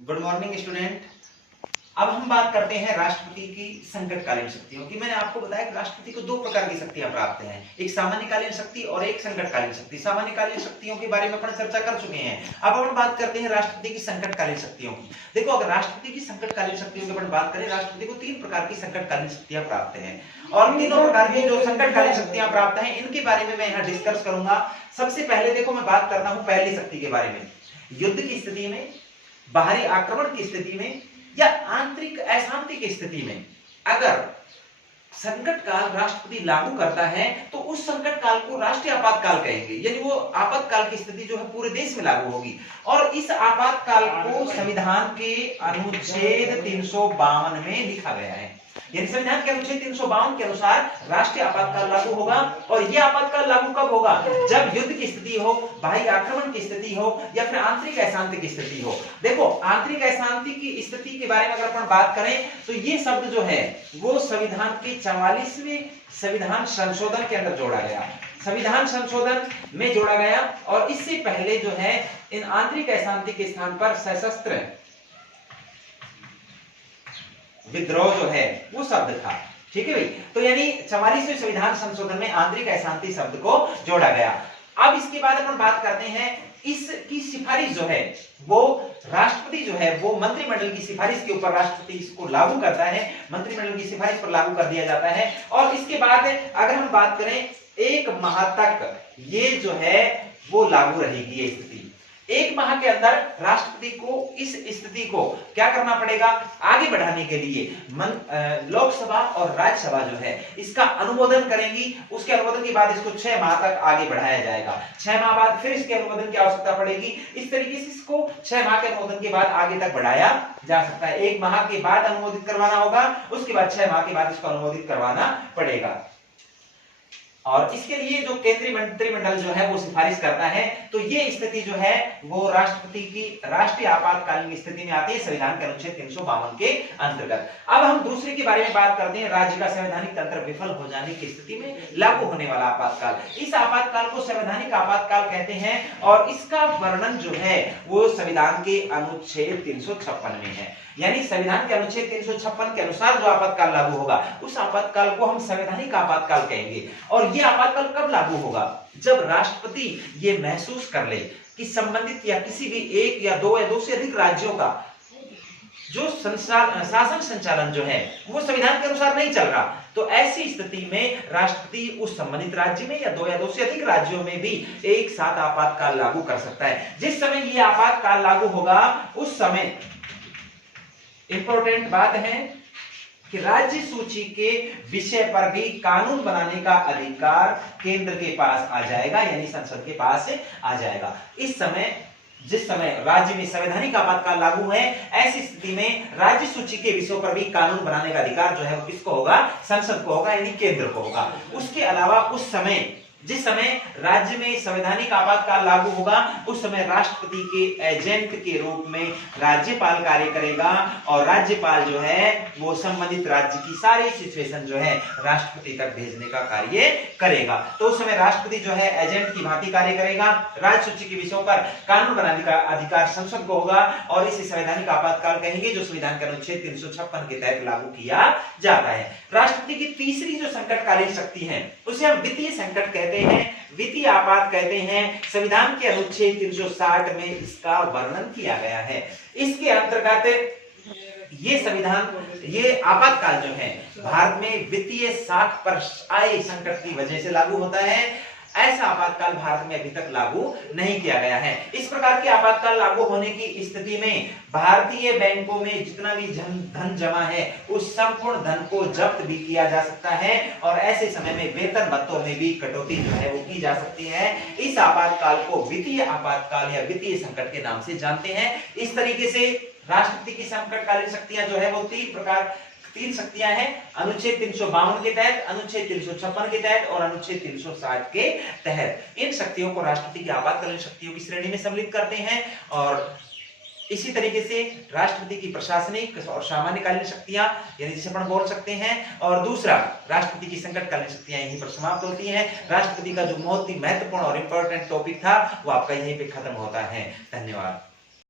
Good morning student. अब हम बात करते हैं राष्ट्रपति की संकटकालीन शक्तियों की। मैंने आपको बताया कि राष्ट्रपति को दो प्रकार की शक्तियां प्राप्त हैं, एक सामान्यकालीन शक्ति और एक संकटकालीन शक्ति। सामान्यकालीन शक्तियों के बारे में अपन चर्चा कर चुके हैं। अब अपन बात करते हैं राष्ट्रपति की संकटकालीन शक्तियों की। देखो, अगर राष्ट्रपति की संकटकालीन शक्तियों की अपन बात करें, राष्ट्रपति को तीन प्रकार की संकटकालीन शक्तियां प्राप्त हैं और तीनों प्रकार की जो संकटकालीन शक्तियां प्राप्त हैं इनके बारे में मैं यहाँ डिस्कस करूंगा। सबसे पहले देखो, मैं बात करता हूं पहली शक्ति के बारे में। युद्ध की स्थिति में, बाहरी आक्रमण की स्थिति में या आंतरिक अशांति की स्थिति में अगर संकट काल राष्ट्रपति लागू करता है तो उस संकट काल को राष्ट्रीय आपातकाल कहेंगे। यानी वो आपातकाल की स्थिति जो है पूरे देश में लागू होगी। और इस आपातकाल को संविधान के अनुच्छेद 352 में लिखा गया है। यानी संविधान के अनुच्छेद 352 के अनुसार राष्ट्रीय आपातकाल लागू होगा। और यह आपातकाल लागू कब होगा? जब युद्ध की स्थिति हो, बाह्य आक्रमण की स्थिति हो या फिर आंतरिक अशांति की स्थिति हो। देखो, आंतरिक अशांति की स्थिति के बारे में अगर अपन बात करें तो ये शब्द जो है वो संविधान के 44वें संविधान संशोधन के अंदर जोड़ा गया। संविधान संशोधन में जोड़ा गया और इससे पहले जो है इन आंतरिक अशांति के स्थान पर सशस्त्र विद्रोह जो है वो शब्द था। ठीक है भाई। तो यानी 44वें संविधान संशोधन में आंतरिक अशांति शब्द को जोड़ा गया। अब इसके बाद अपन बात करते हैं इसकी सिफारिश जो है वो राष्ट्रपति जो है वो मंत्रिमंडल की सिफारिश के ऊपर राष्ट्रपति इसको लागू करता है। मंत्रिमंडल की सिफारिश पर लागू कर दिया जाता है। और इसके बाद अगर हम बात करें 1 माह तक ये जो है वो लागू रहेगी। ये स्थिति 1 माह के अंदर राष्ट्रपति को इस स्थिति को क्या करना पड़ेगा? आगे बढ़ाने के लिए लोकसभा और राज्यसभा जो है इसका अनुमोदन करेंगी। उसके अनुमोदन के बाद इसको 6 माह तक आगे बढ़ाया जाएगा। 6 माह बाद फिर इसके अनुमोदन की आवश्यकता पड़ेगी। इस तरीके से इसको 6 माह के अनुमोदन के बाद आगे तक बढ़ाया जा सकता है। 1 माह के बाद अनुमोदित करवाना होगा, उसके बाद 6 माह के बाद इसको अनुमोदित करवाना पड़ेगा। और इसके लिए जो केंद्रीय मंत्रिमंडल जो है वो सिफारिश करता है। तो ये स्थिति जो है वो राष्ट्रपति की राष्ट्रीय आपातकालीन स्थिति में आती है संविधान के अनुच्छेद 352 के अंतर्गत। अब हम दूसरे के बारे में बात करते हैं, राज्य का संवैधानिक तंत्र विफल हो जाने की स्थिति में लागू होने वाला आपातकाल। इस आपातकाल को संवैधानिक आपातकाल कहते हैं और इसका वर्णन जो है वो संविधान के अनुच्छेद 356 में है। यानी संविधान के अनुच्छेद 356 के अनुसार जो आपातकाल लागू होगा उस आपातकाल को हम संवैधानिक आपातकाल कहेंगे। और यह आपातकाल कब लागू होगा? जब राष्ट्रपति ये महसूस कर ले कि संबंधित या किसी भी एक या दो से अधिक राज्यों का जो शासन संचालन जो है वो संविधान के अनुसार नहीं चल रहा। तो ऐसी स्थिति में राष्ट्रपति उस संबंधित राज्य में या दो से अधिक राज्यों में भी एक साथ आपातकाल लागू कर सकता है। जिस समय ये आपातकाल लागू होगा उस समय इंपॉर्टेंट बात है कि राज्य सूची के विषय पर भी कानून बनाने का अधिकार केंद्र के पास आ जाएगा, यानी संसद के पास आ जाएगा। इस समय जिस समय राज्य में संवैधानिक आपातकाल लागू है, ऐसी स्थिति में राज्य सूची के विषयों पर भी कानून बनाने का अधिकार जो है वो किसको होगा? संसद को होगा, यानी केंद्र को होगा। उसके अलावा उस समय जिस समय राज्य में संवैधानिक आपातकाल लागू होगा उस समय राष्ट्रपति के एजेंट के रूप में राज्यपाल कार्य करेगा और राज्यपाल जो है वो संबंधित राज्य की सारी सिचुएशन जो है राष्ट्रपति तक भेजने का कार्य करेगा। तो उस समय राष्ट्रपति जो है एजेंट की भांति कार्य करेगा। राज्य सूची के विषयों पर कानून बनाने का अधिकार संसद को होगा और इसे संवैधानिक आपातकाल कहेंगे जो संविधान के अनुच्छेद 356 के तहत लागू किया जाता है। राष्ट्रपति की तीसरी जो संकटकालीन शक्ति है उसे हम वित्तीय संकट कहते हैं, वित्तीय आपात कहते हैं। संविधान के अनुच्छेद 360 में इसका वर्णन किया गया है। इसके अंतर्गत ये आपातकाल जो है भारत में वित्तीय साख पर आए संकट की वजह से लागू होता है। ऐसा आपातकाल भारत में अभी तक लागू नहीं किया गया है। इस प्रकार के आपातकाल लागू होने की स्थिति में भारतीय बैंकों में जितना भी धन जमा है उस संपूर्ण धन को जब्त भी किया जा सकता है और ऐसे समय में वेतन भत्तों में भी कटौती जो है वो की जा सकती है। इस आपातकाल को वित्तीय आपातकाल या वित्तीय संकट के नाम से जानते हैं। इस तरीके से राष्ट्रपति की संकटकालीन शक्तियां जो है वो तीन शक्तियां हैं, अनुच्छेद 352 के तहत, अनुच्छेद 356 के तहत और अनुच्छेद 360 के तहत। इन शक्तियों को राष्ट्रपति की आपातकालीन शक्तियों की श्रेणी में सम्मिलित करते हैं। और इसी तरीके से राष्ट्रपति की प्रशासनिक और सामान्यकालीन शक्तियां यानी जिसे अपन बोल सकते हैं, और दूसरा राष्ट्रपति की संकटकालीन शक्तियां यहीं पर समाप्त होती हैं। राष्ट्रपति का जो बहुत ही महत्वपूर्ण और इंपॉर्टेंट टॉपिक था वो आपका यहीं पे खत्म होता है। धन्यवाद।